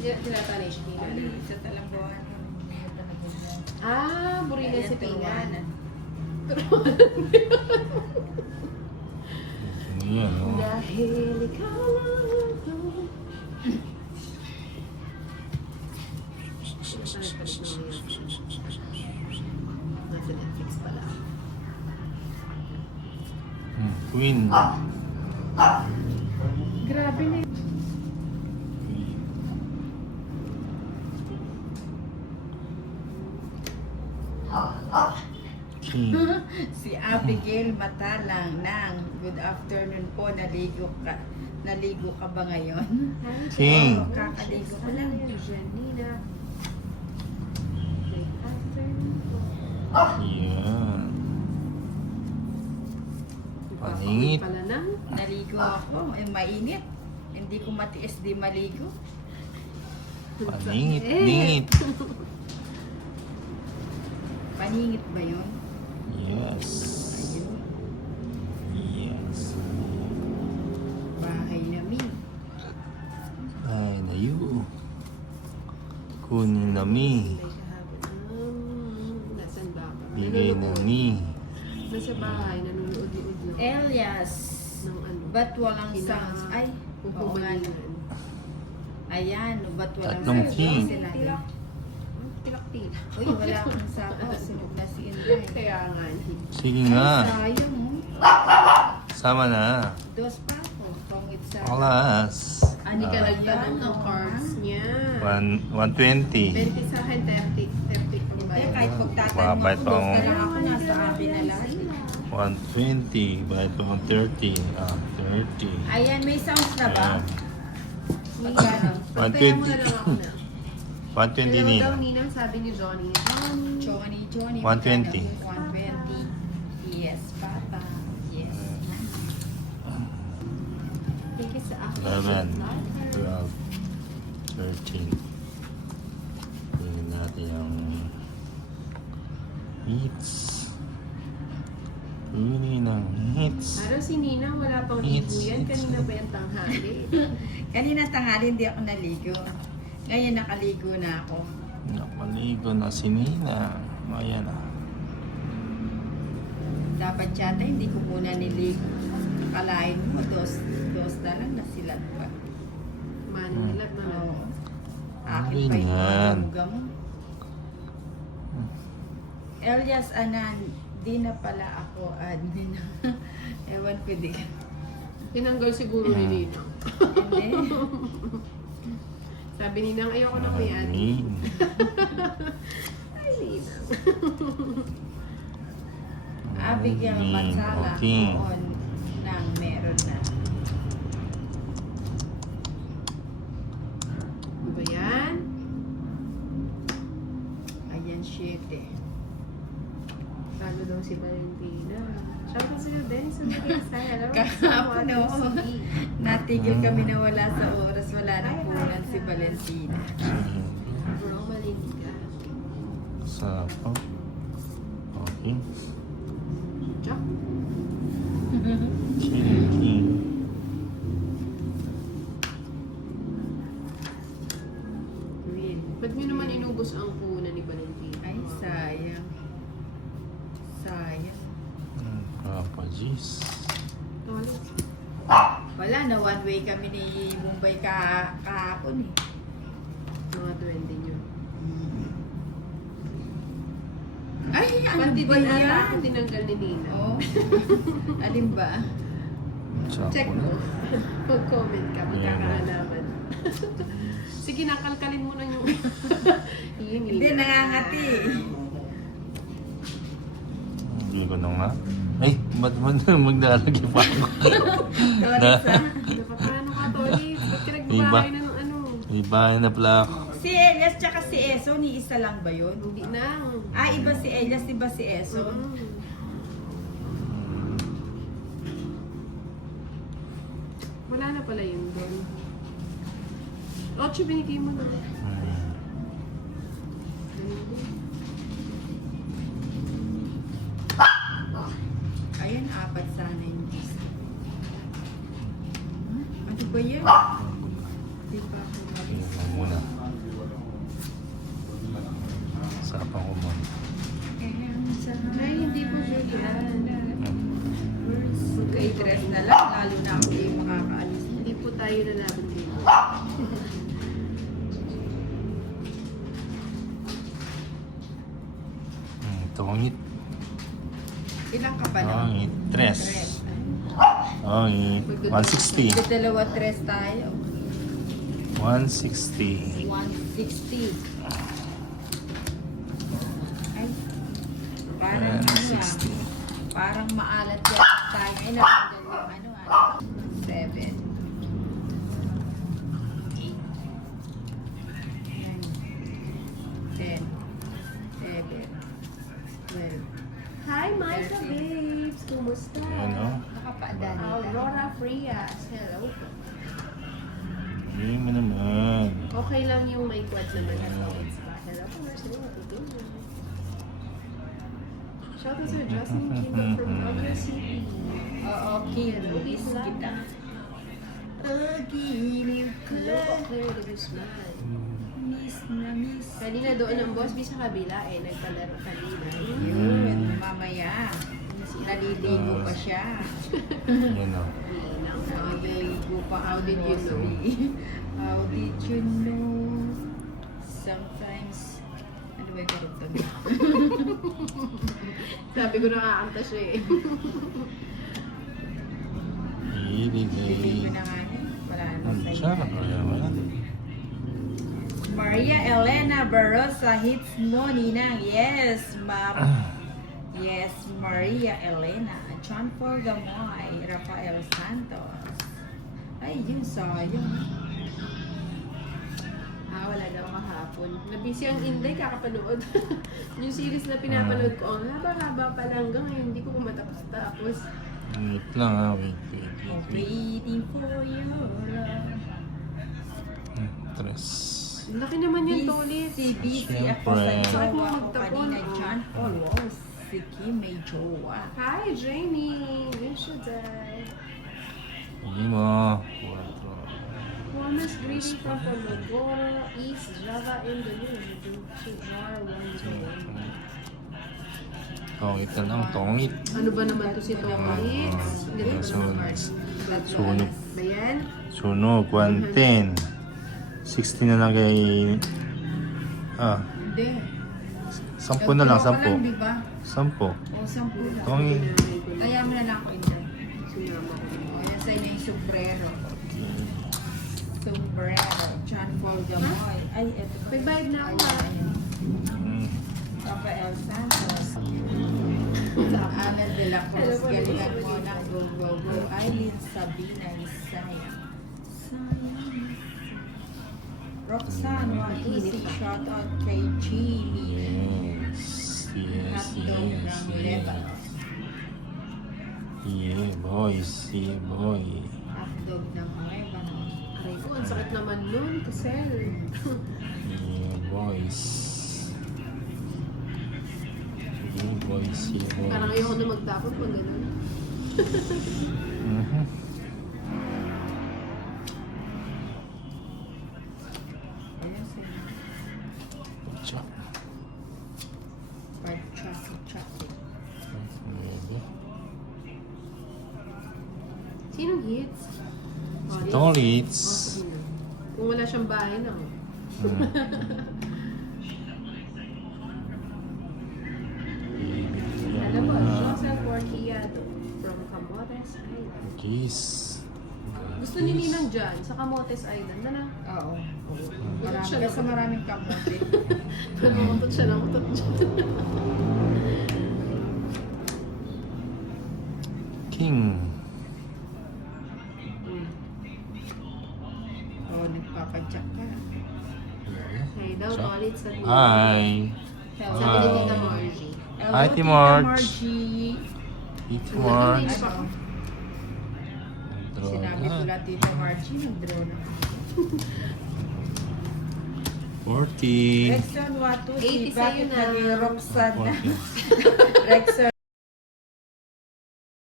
Tinatanay siya kina. Sa talambuhan. Ah, buri na si Tingan. Yan, oh. Dahil ikaw lang ito. Nasa Netflix pala. Queen. Grabe na yun. King. Si Abigail Matalang ng good afternoon po. Naligo ka ba ngayon? King. Oo, kakaligo ko lang. Janina. Yan. Paningit. Pala na. Naligo ako. Mainit. Hindi ko matiis di maligo. Paningit. Ningit. Paningit ba yun? Yes. Ayun. Yes. Bahay namin. Ay, nayo. Kunin na mi. Nasaan ba ako? Bigay na ni. Nasa bahay, nanonood-nood lang. Elias. Ng ano? Ba't walang Kina- sounds? Ay, oo nga. Pupumalingan. Ayan, ba't walang Tatlong sounds? king. Sila. Tilak-tilak. Uy, wala akong sapaw. Sunog na si Inday. Kaya nga. Sige nga. Sayang mo. Sama na. Dos pa ako. Pangit sa... Alas. Ani ka Ah, nagtanong ng cards niya. 120. 20 sa akin, 30. 30 pang Hindi, bayad. kahit pagtatanong Babay ako, pa dos ako. na lang ako. Nasa akin na lahat. 120. Bayad pa ng 30. Ah, 30. Ayan, may sounds na ba? Ayan. Magkano? Pagpaya mo na lang ako na. 120 Hello nila. daw, Ninang, sabi ni Johnny. Johnny. 120. 120. Yes, Papa. Yes. Thank you sa akin. 11, 12, 13. Kunin natin yung hits. Kunin ang hits. Araw si Nina, wala pang ligo yan. Kanina ba yung tanghali? Kanina tanghali hindi ako naligo. Ngayon nakaligo na ako. Napaligo na si Nina. Ayan na. Dapat yata hindi ko muna niligo. Akalain mo, dos na lang na sila pa. Manilag na lang. Oo. Akin pa yung Ganyan. malugang mo. Elias Anan, di na pala ako admin. Ewan ko di. Tinanggal siguro ni Nina. Hindi. Sabi ni Nang, ayoko na po yan. Amin. Ay, Nina. Abigail Matsala Okay. noon nang meron na. Ano ba yan? Ayan, 7. Talo daw si Valentina. Shout out sa'yo, Dennis. Ang nag-iisay. Alam mo, Kahapon, sa oo. Natigil kami na wala sa oras. Wala nang punan si Valentina. Bro, malinig ka. Sa okay. Jack. Chili. Queen. Ba't nyo naman inubos ang punan ni Valentina? Ay, sayang. Sayang. Kapajis. Toilet. Wala na, one way kami ni Mumbai kahapon eh. Mga 20 nyo. Ay, ano Pati ba din ata yan? ang tinanggal ni Nina. Oh. Alin ba? Check mo. Mag-comment ka, magkakaalaman. Yeah. Sige, nakalkalin mo na yung... Yun, Hindi, nangangati. Hindi ko na nga. Ay, ba't maglalagay pa ako? Toilet sa... Paano ka, Tolis? Ba't ka Iba. nagbabahay na ng ano? May bahay na pala ako. Si Elias tsaka si Eso, ni isa lang ba yun? Hindi na. Ah, iba si Elias, iba si Eso. Wala na pala yun doon. 8 binigay mo na. Ayan, 4 sana yung isa. Ano ba yan? Di ba ako malis? muna. Usapan ko muna. Ay, hindi po siya yan. Kay-dress na lang, lalo na ako yung makakaalis. Hindi po tayo lalaban dito. Tungit. Ilang ka pa na? Tungit. Tres. Tungit. 160. May dalawa tres tayo. 160. 160. Ay, parang ano ah. 160. Parang maalat yan tayo. Ay, nakagdan yung ano ah. 7. 10. 11. 12. Hi, Micah babes! Kumusta? Ayan o. Nakapaadaan. Aurora Frias. Hello. Hindi mo naman. Okay lang yung may quad naman as always. Hello, Marcelo. Matutulog. Shout out to Justin Kimber from Baguio City. Oo, kilis kita. Giliw Hello po, ka. Claire de Guzman. Miss na miss. Kanina doon ang boss, sa kabila nagpalaro kanina. Yun, mamaya. Naliligo pa siya. Yan o. Naliligo pa. How did you know? How did you know? Sometimes, ano ba yung karugtong? Sabi ko nakakanta siya eh. Bibig Hindi. mo na nga niya. Wala na Ano siya? Kaya wala. Maria Elena Barosa hits mo, Ninang. Yes, ma'am. Yes, Maria Elena. John Paul Gamoy. Rafael Santos. Ay, yun sayang. Wala daw kahapon. Nabisi ang Inday, kakapanood. Yung series na pinapanood ko, ang haba-haba pa lang hanggang ngayon, hindi ko pa matapos-tapos. Wait lang ha. Wait. Waiting for your love. Tres. Ang laki naman yung toilet. Busy ako sa Siyempre. jowa ko Magtapon, kanina. oh. John Paul. Wow, si Kim may jowa. Hi, Jamie! Yeshaday. Hindi mo. 4. Warmest greeting from Pomodoro, East Java, Indonesia. Sujar 101. Tongit ka lang. Tongit. Ano ba naman to si Tomait? Sunog. Ba yan? Sunog. 110. 60 na lang kay... Hindi. 10 na lang. Jowa ka 10. di ba? 10. O, 10 lang. Tongit. Kaya mo na lang ako ito. Sumama ko. Ayan sa'yo na yung sombrero. Sombrero. John Paul Gamoy. Ay, eto ba? May bayad na ako, ha? Ayan. Mm. Rafael Santos. Ana de la Cruz. Galingan mo ng Go Go Go. Eileen Sabina Isaya. Sayang. Roxanne, Watusi. Shout out kay Chili. Yes. Hotdog ng Lebanon. Yeah, boys. Yeah, boy. Hotdog ng Lebanon. Aray ko, ang sakit naman nun, Kusel. Yeah, boys. Yeah, boys. Yeah, boys. Parang ayoko na magtapos pag gano'n. Mhm. Ayan sa'yo. Chop. Fried chocolate. Maybe. Sinong hits? Tolits. Kung wala siyang bahay na. Alam mo, Joseph Porquillado from Camotes Island. Jeez. Gusto ni Ninang dyan, sa Camotes Island. Na Oo. Marami. Kasi maraming kamote. Nakutot siya dyan. King. Oo, nagpapadyak ka. Hey daw, toilet sa Hi. Sabi ni Tita Margie. Hello, Hi, Tita Timorge. Margie. Eat Ang more. laki na Ano? Sinabi ko na Tita Margie, nag-draw na. 40. Rexon Watu, 80 bakit sa'yo na. naging Roxanne na? 40. Rexon